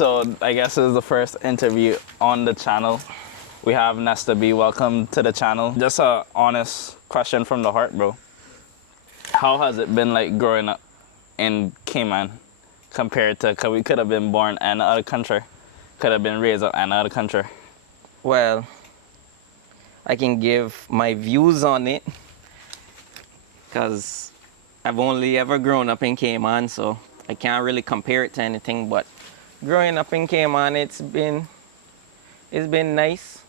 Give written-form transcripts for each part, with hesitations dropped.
So I guess this is the first interview on the channel. We have Nesta B. Welcome to the channel. Just a honest question from the heart, bro. How has it been like growing up in Cayman compared to, cause we could have been born in another country, could have been raised up in another country. Well, I can give my views on it because I've only ever grown up in Cayman, so I can't really compare it to anything. But growing up in Cayman, it's been nice.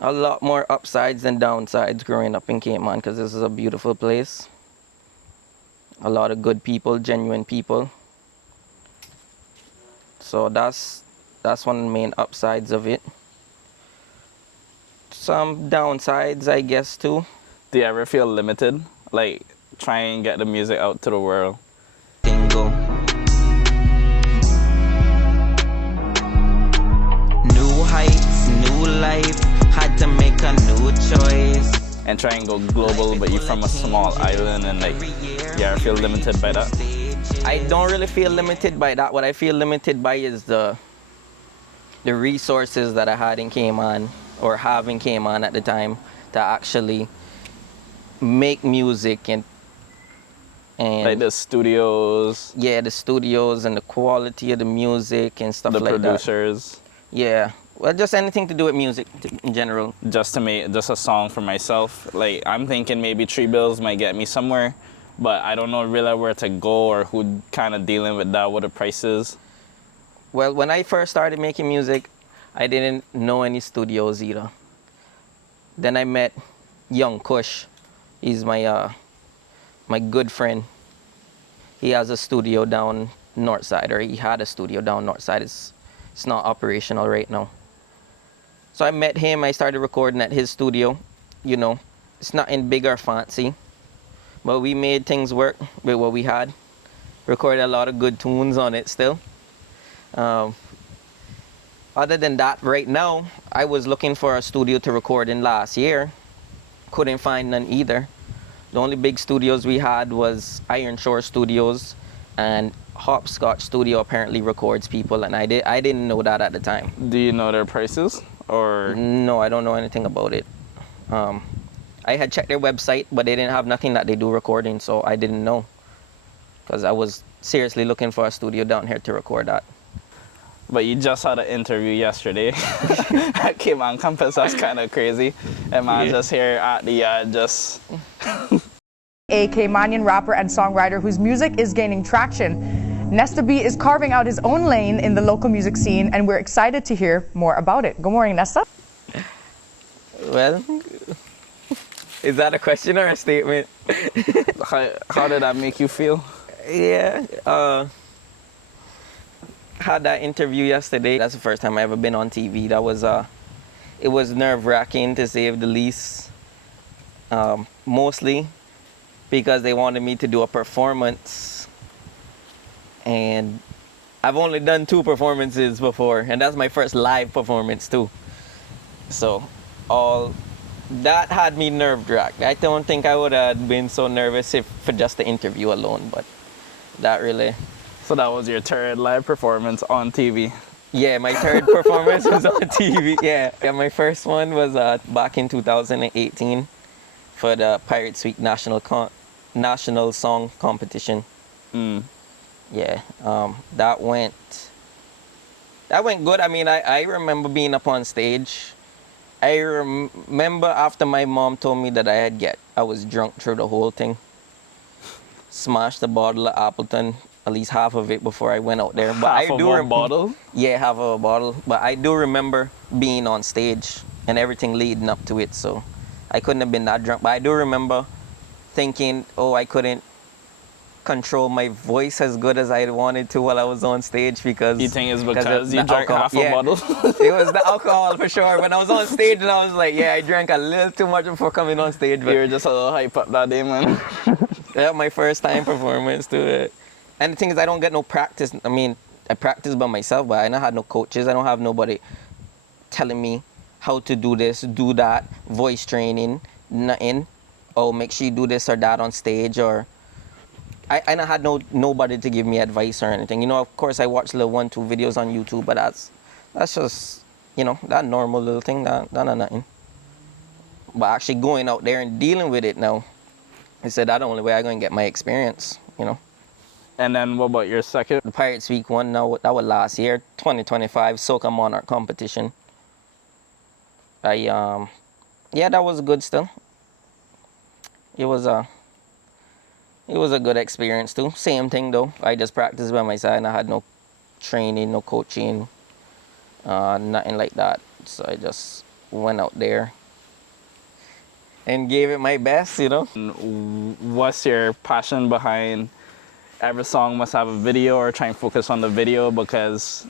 A lot more upsides than downsides growing up in Cayman because this is a beautiful place. A lot of good people, genuine people. So that's one of the main upsides of it. Some downsides, I guess, too. Do you ever feel limited? Like, try and get the music out to the world? Bingo. New heights, new life, had to make a new choice. And try and go global, but you're from a small island and like, you ever feel limited by that? I don't really feel limited by that. What I feel limited by is the resources that I had in Cayman, or have in Cayman at the time, to actually make music and like the studios. Yeah, the studios and the quality of the music and stuff like that. The producers. Yeah, well, just anything to do with music in general. Just to make just a song for myself. Like, I'm thinking maybe 3 bills might get me somewhere, but I don't know really where to go or who kind of dealing with that, what the price is. Well, when I first started making music, I didn't know any studios either. Then I met Young Kush. He's my good friend. He has a studio down Northside, or he had a studio down Northside. It's not operational right now. So I met him. I started recording at his studio. You know, it's nothing big or fancy, but we made things work with what we had. Recorded a lot of good tunes on it still. Other than that, right now, I was looking for a studio to record in last year. Couldn't find none either. The only big studios we had was Iron Shore Studios, and Hopscotch Studio apparently records people, and I didn't know that at the time. Do you know their prices? Or no, I don't know anything about it. I had checked their website, but they didn't have nothing that they do recording, so I didn't know. Because I was seriously looking for a studio down here to record that. But you just had an interview yesterday at Cayman campus. That's kind of crazy. And man, just here at the just... A Caymanian rapper and songwriter whose music is gaining traction. Nesta B is carving out his own lane in the local music scene, and we're excited to hear more about it. Good morning, Nesta. Well, is that a question or a statement? How did that make you feel? Yeah, had that interview yesterday. That's the first time I ever been on TV. That was it was nerve-wracking to say the least. Mostly because they wanted me to do a performance, and I've only done 2 performances before, and that's my first live performance too. So all that had me nerve-wracked. I don't think I would have been so nervous if for just the interview alone, but that really... So that was your 3rd live performance on TV? Yeah, my 3rd performance was on TV. Yeah, my first one was back in 2018 for the Pirates Week National Song Competition. Yeah, that went good. I mean, I remember being up on stage. I remember after my mom told me that I was drunk through the whole thing. Smashed a bottle of Appleton, at least half of it, before I went out there. But half of a bottle? Yeah, half of a bottle. But I do remember being on stage and everything leading up to it, so I couldn't have been that drunk. But I do remember thinking, oh, I couldn't control my voice as good as I wanted to while I was on stage because... You think it's because you drank half a bottle? It was the alcohol for sure. When I was on stage and I was like, yeah, I drank a little too much before coming on stage. But you were just a little hype up that day, man. Yeah, my first time performance to it. And the thing is, I don't get no practice. I mean, I practice by myself, but I don't have no coaches. I don't have nobody telling me how to do this, do that, voice training, nothing. Oh, make sure you do this or that on stage, or I had nobody to give me advice or anything. You know, of course I watch little 1-2 videos on YouTube, but that's just, you know, that normal little thing, that nothing. But actually going out there and dealing with it now, I said that's the only way I'm gonna get my experience, you know. And then what about your second? The Pirates Week one, now that was last year, 2025 Soca Monarch competition. Yeah, that was good still. It was a good experience too. Same thing though. I just practiced by myself and I had no training, no coaching, nothing like that. So I just went out there and gave it my best, you know. What's your passion behind every song must have a video, or try and focus on the video? Because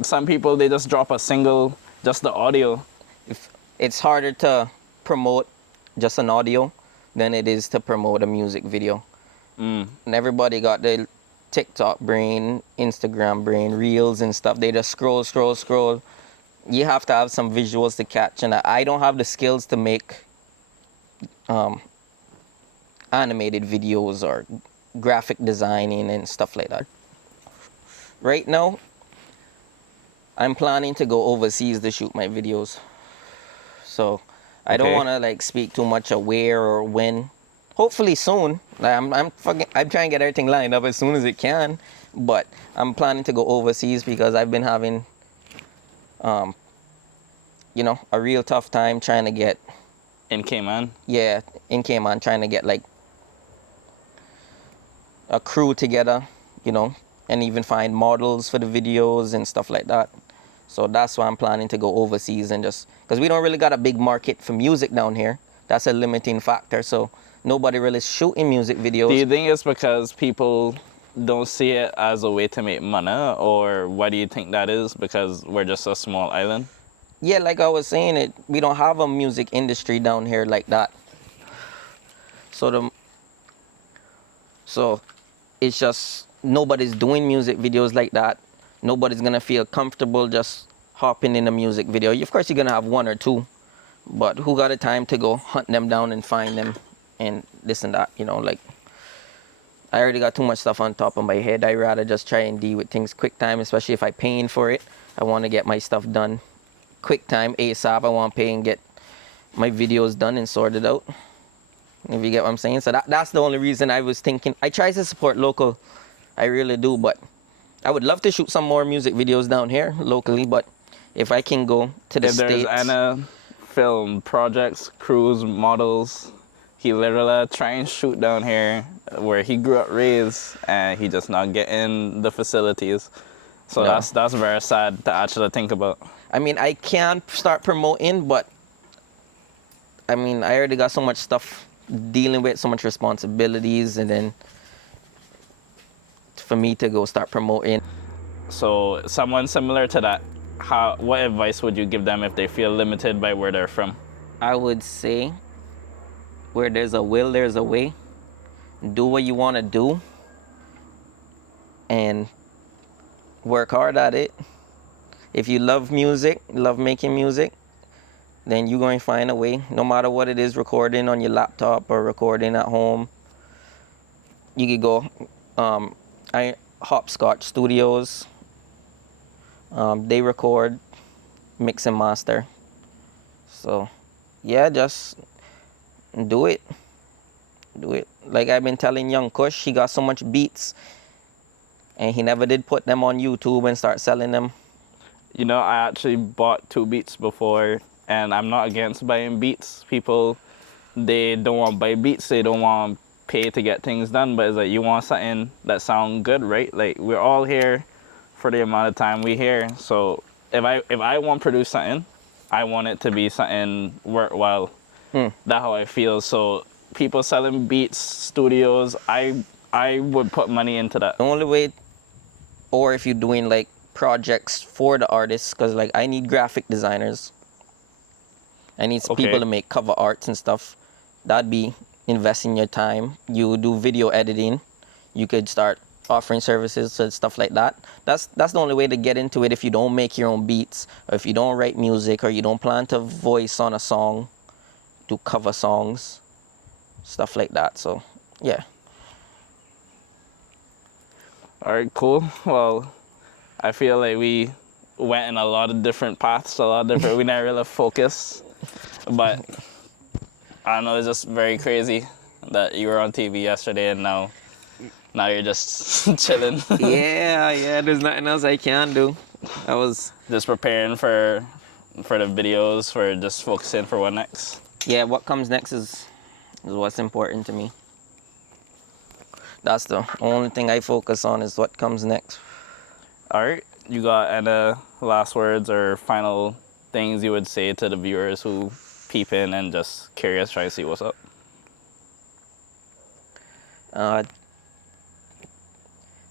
some people, they just drop a single, just the audio. If it's harder to promote just an audio than it is to promote a music video. And everybody got the TikTok brain, Instagram brain, reels and stuff. They just scroll. You have to have some visuals to catch, and I don't have the skills to make animated videos or graphic designing and stuff like that. Right now, I'm planning to go overseas to shoot my videos. So I don't want to like speak too much of where or when. Hopefully soon. I'm trying to get everything lined up as soon as it can. But I'm planning to go overseas because I've been having, you know, a real tough time trying to get In Cayman? Yeah, in Cayman, trying to get like a crew together, you know, and even find models for the videos and stuff like that. So that's why I'm planning to go overseas, and just because we don't really got a big market for music down here. That's a limiting factor. So nobody really shooting music videos. Do you think it's because people don't see it as a way to make money, or what do you think that is? Because we're just a small island? Yeah, like I was saying, we don't have a music industry down here like that. So it's just nobody's doing music videos like that. Nobody's gonna feel comfortable just hopping in a music video. Of course, you're gonna have one or two, but who got the time to go hunt them down and find them and this and that? You know, like I already got too much stuff on top of my head. I'd rather just try and deal with things quick time, especially if I'm paying for it. I want to get my stuff done quick time, ASAP. I want to pay and get my videos done and sorted out. If you get what I'm saying. So that's the only reason I was thinking. I try to support local. I really do, but I would love to shoot some more music videos down here locally, but if I can go to the States. If there's any film projects, crews, models, he literally try and shoot down here where he grew up, raised, and he just not getting the facilities. So No. that's very sad to actually think about. I mean, I can start promoting, but I mean, I already got so much stuff dealing with, so much responsibilities, and then for me to go start promoting. So someone similar to that, what advice would you give them if they feel limited by where they're from? I would say, where there's a will, there's a way. Do what you want to do and work hard at it. If you love music, love making music, then you're going to find a way, no matter what it is, recording on your laptop or recording at home. You could go Hopscotch Studios. They record, mix and master. So, yeah, just do it. Do it. Like I've been telling Young Kush, he got so much beats, and he never did put them on YouTube and start selling them. You know, I actually bought 2 beats before, and I'm not against buying beats. People, they don't want to buy beats, they don't want to pay to get things done, but it's like you want something that sounds good, right? Like we're all here for the amount of time we here. So if I want to produce something, I want it to be something worthwhile. That's how I feel. So people selling beats, studios, I would put money into that. The only way, or if you're doing like projects for the artists, because like I need graphic designers. I need people to make cover arts and stuff. That'd be investing your time. You do video editing. You could start offering services and stuff like that. That's the only way to get into it if you don't make your own beats, or if you don't write music, or you don't plan to voice on a song, do cover songs, stuff like that. So, yeah. All right, cool. Well, I feel like we went in a lot of different paths, we didn't really focus. But I don't know, it's just very crazy that you were on TV yesterday and now you're just chilling. Yeah, there's nothing else I can do. I was just preparing for the videos, for just focusing for what next. Yeah, what comes next is what's important to me. That's the only thing I focus on is what comes next. All right, you got any last words or final things you would say to the viewers who peep in and just curious, trying to see what's up?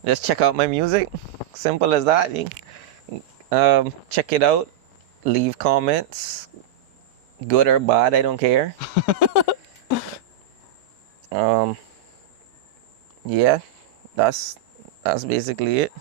Just check out my music. Simple as that. Check it out. Leave comments. Good or bad, I don't care. Yeah, that's basically it.